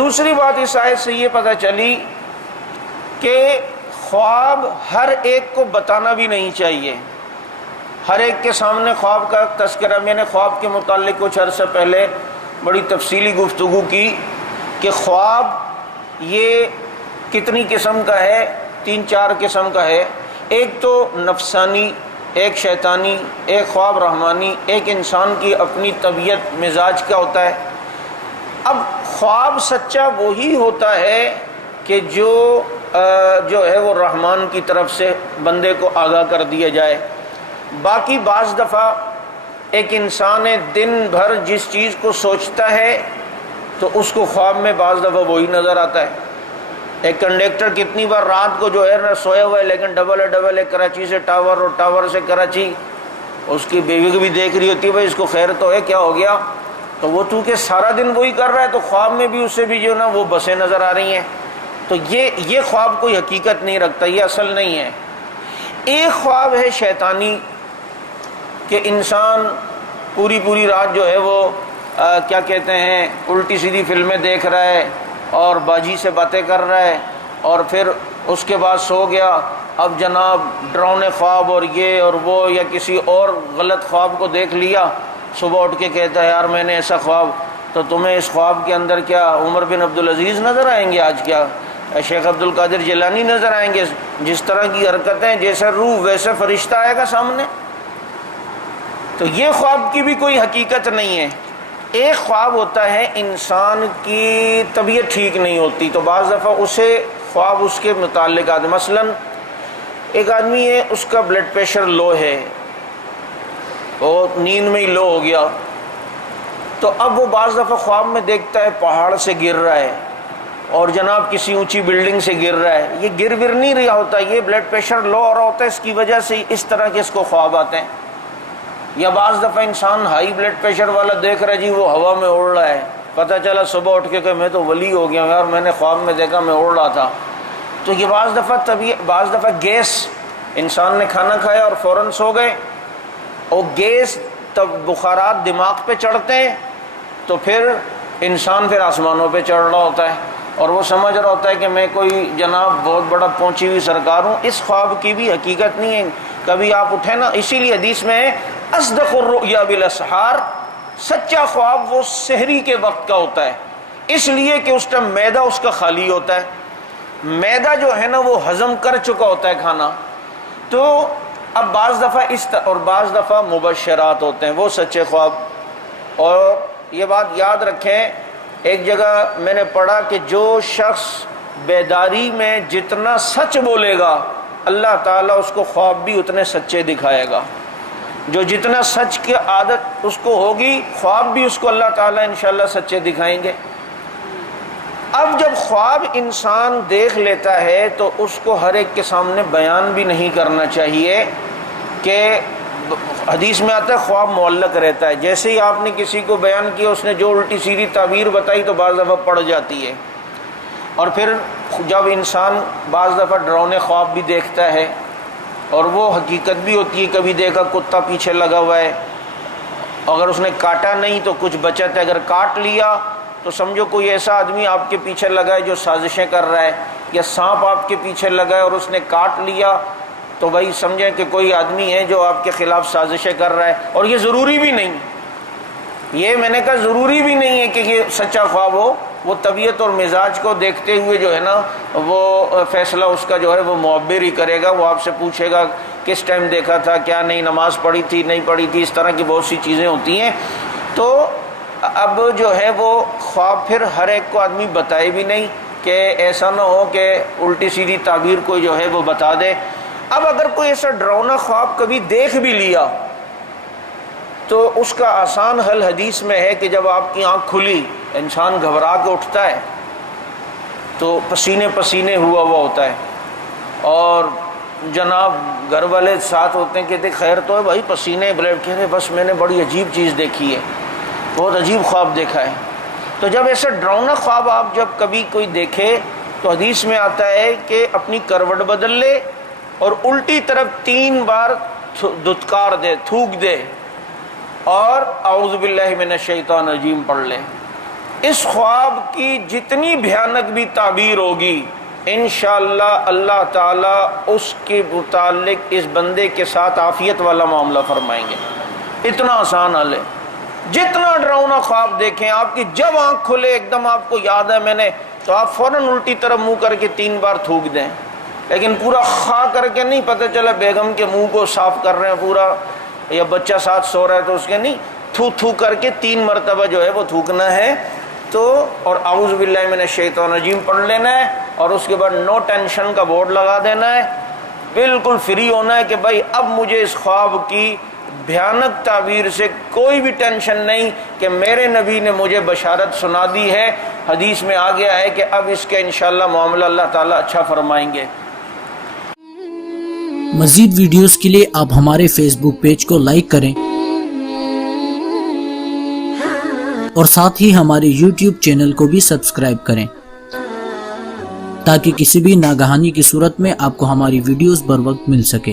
دوسری بات اس آیت سے یہ پتہ چلی کہ خواب ہر ایک کو بتانا بھی نہیں چاہیے. ہر ایک کے سامنے خواب کا تذکرہ، میں نے خواب کے متعلق کچھ عرصہ پہلے بڑی تفصیلی گفتگو کی کہ خواب یہ کتنی قسم کا ہے، 3-4 قسم کا ہے. ایک تو نفسانی، ایک شیطانی، ایک خواب رحمانی، ایک انسان کی اپنی طبیعت مزاج کا ہوتا ہے. اب خواب سچا وہی ہوتا ہے کہ جو ہے وہ رحمان کی طرف سے بندے کو آگاہ کر دیا جائے. باقی بعض دفعہ ایک انسان دن بھر جس چیز کو سوچتا ہے تو اس کو خواب میں بعض دفعہ وہی نظر آتا ہے. ایک کنڈکٹر کتنی بار رات کو جو ہے نا سویا ہوا ہے لیکن ڈبل ہے کراچی سے ٹاور اور ٹاور سے کراچی، اس کی بیوی کو بھی دیکھ رہی ہوتی ہے بھائی اس کو خیر تو ہے، کیا ہو گیا؟ تو وہ چونکہ سارا دن وہی کر رہا ہے تو خواب میں بھی اسے بھی جو نا وہ بسیں نظر آ رہی ہیں. تو یہ خواب کوئی حقیقت نہیں رکھتا، یہ اصل نہیں ہے. ایک خواب ہے شیطانی کہ انسان پوری رات جو ہے وہ کیا کہتے ہیں الٹی سیدھی فلمیں دیکھ رہا ہے اور باجی سے باتیں کر رہا ہے اور پھر اس کے بعد سو گیا. اب جناب ڈراؤنے خواب اور یہ اور وہ یا کسی اور غلط خواب کو دیکھ لیا، صبح اٹھ کے کہتا ہے یار میں نے ایسا خواب. تو تمہیں اس خواب کے اندر کیا عمر بن عبدالعزیز نظر آئیں گے؟ آج کیا شیخ عبد القادر جیلانی نظر آئیں گے؟ جس طرح کی حرکتیں، جیسا روح ویسا فرشتہ آئے گا سامنے. تو یہ خواب کی بھی کوئی حقیقت نہیں ہے. ایک خواب ہوتا ہے انسان کی طبیعت ٹھیک نہیں ہوتی تو بعض دفعہ اسے خواب اس کے متعلق آتے. مثلا ایک آدمی ہے اس کا بلڈ پریشر لو ہے، وہ نیند میں ہی لو ہو گیا، تو اب وہ بعض دفعہ خواب میں دیکھتا ہے پہاڑ سے گر رہا ہے اور جناب کسی اونچی بلڈنگ سے گر رہا ہے. یہ گر نہیں رہا ہوتا، یہ بلڈ پریشر لو ہو رہا ہوتا ہے، اس کی وجہ سے اس طرح کے اس کو خواب آتے ہیں. یا بعض دفعہ انسان ہائی بلڈ پریشر والا دیکھ رہا ہے جی وہ ہوا میں اڑ رہا ہے، پتہ چلا صبح اٹھ کے کہ میں تو ولی ہو گیا یار، میں نے خواب میں دیکھا میں اڑ رہا تھا. تو یہ بعض دفعہ گیس، انسان نے کھانا کھایا اور فوراً سو گئے اور گیس تب بخارات دماغ پہ چڑھتے ہیں تو پھر انسان پھر آسمانوں پہ چڑھ رہا ہوتا ہے اور وہ سمجھ رہا ہوتا ہے کہ میں کوئی جناب بہت بڑا پہنچی ہوئی سرکار ہوں. اس خواب کی بھی حقیقت نہیں ہے. کبھی آپ اٹھے نا، اسی لیے حدیث میں ہے اصدق الرؤیا بالاسحار، سچا خواب وہ سحری کے وقت کا ہوتا ہے، اس لیے کہ اس ٹائم معدہ اس کا خالی ہوتا ہے. معدہ جو ہے نا وہ ہضم کر چکا ہوتا ہے کھانا. تو اب بعض دفعہ اور بعض دفعہ مبشرات ہوتے ہیں وہ سچے خواب. اور یہ بات یاد رکھیں، ایک جگہ میں نے پڑھا کہ جو شخص بیداری میں جتنا سچ بولے گا اللہ تعالیٰ اس کو خواب بھی اتنے سچے دکھائے گا. جو جتنا سچ کی عادت اس کو ہوگی خواب بھی اس کو اللہ تعالیٰ انشاءاللہ سچے دکھائیں گے. اب جب خواب انسان دیکھ لیتا ہے تو اس کو ہر ایک کے سامنے بیان بھی نہیں کرنا چاہیے کہ حدیث میں آتا ہے خواب معلق رہتا ہے. جیسے ہی آپ نے کسی کو بیان کیا اس نے جو الٹی سیدھی تعبیر بتائی تو بعض دفعہ پڑ جاتی ہے. اور پھر جب انسان بعض دفعہ ڈراؤنے خواب بھی دیکھتا ہے اور وہ حقیقت بھی ہوتی ہے، کبھی دیکھا کتا پیچھے لگا ہوا ہے، اگر اس نے کاٹا نہیں تو کچھ بچت ہے، اگر کاٹ لیا تو سمجھو کوئی ایسا آدمی آپ کے پیچھے لگا ہے جو سازشیں کر رہا ہے، یا سانپ آپ کے پیچھے لگا ہے اور اس نے کاٹ لیا تو بھائی سمجھیں کہ کوئی آدمی ہے جو آپ کے خلاف سازشیں کر رہا ہے. اور یہ ضروری بھی نہیں، یہ میں نے کہا ضروری بھی نہیں ہے کہ یہ سچا خواب ہو. وہ طبیعت اور مزاج کو دیکھتے ہوئے جو ہے نا وہ فیصلہ اس کا جو ہے وہ معبر ہی کرے گا. وہ آپ سے پوچھے گا کس ٹائم دیکھا تھا، کیا نہیں، نماز پڑھی تھی نہیں پڑھی تھی، اس طرح کی بہت سی چیزیں ہوتی ہیں. تو اب جو ہے وہ خواب پھر ہر ایک کو آدمی بتائے بھی نہیں کہ ایسا نہ ہو کہ الٹی سیدھی تعبیر کوئی جو ہے وہ بتا دے. اب اگر کوئی ایسا ڈراؤنا خواب کبھی دیکھ بھی لیا تو اس کا آسان حل حدیث میں ہے کہ جب آپ کی آنکھ کھلی انسان گھبرا کے اٹھتا ہے تو پسینے ہوا ہوتا ہے اور جناب گھر والے ساتھ ہوتے ہیں کہ دیکھ خیر تو ہے بھائی، پسینے بلڈ کہہ رہے بس میں نے بڑی عجیب چیز دیکھی ہے، بہت عجیب خواب دیکھا ہے. تو جب ایسا ڈراؤنا خواب آپ جب کبھی کوئی دیکھے تو حدیث میں آتا ہے کہ اپنی کروٹ بدل لے اور الٹی طرف 3 بار دھتکار دے، تھوک دے اور اعوذ باللہ من الشیطان الرجیم پڑھ لے. اس خواب کی جتنی بھیانک بھی تعبیر ہوگی انشاءاللہ اللہ تعالیٰ اس کے متعلق اس بندے کے ساتھ عافیت والا معاملہ فرمائیں گے. اتنا آسان حل ہے. جتنا ڈراؤنا خواب دیکھیں آپ کی جب آنکھ کھلے ایک دم آپ کو یاد ہے میں نے، تو آپ فوراً الٹی طرف منہ کر کے 3 بار تھوک دیں، لیکن پورا خا کر کے نہیں، پتہ چلا بیگم کے منہ کو صاف کر رہے ہیں پورا، یا بچہ ساتھ سو رہا ہے تو اس کے نہیں، تھو کر کے 3 مرتبہ جو ہے وہ تھوکنا ہے. تو اور اعوذ باللہ من الشیطان الرجیم پڑھ لینا ہے، اور اس کے بعد نو ٹینشن کا بورڈ لگا دینا ہے. بالکل فری ہونا ہے کہ بھائی اب مجھے اس خواب کی بھیانک تعبیر سے کوئی بھی ٹینشن نہیں، کہ میرے نبی نے مجھے بشارت سنا دی ہے، حدیث میں آ گیا ہے کہ اب اس کے انشاءاللہ معاملہ اللہ تعالیٰ اچھا فرمائیں گے. مزید ویڈیوز کے لیے آپ ہمارے فیس بک پیج کو لائک کریں اور ساتھ ہی ہمارے یوٹیوب چینل کو بھی سبسکرائب کریں تاکہ کسی بھی ناگہانی کی صورت میں آپ کو ہماری ویڈیوز بر وقت مل سکے.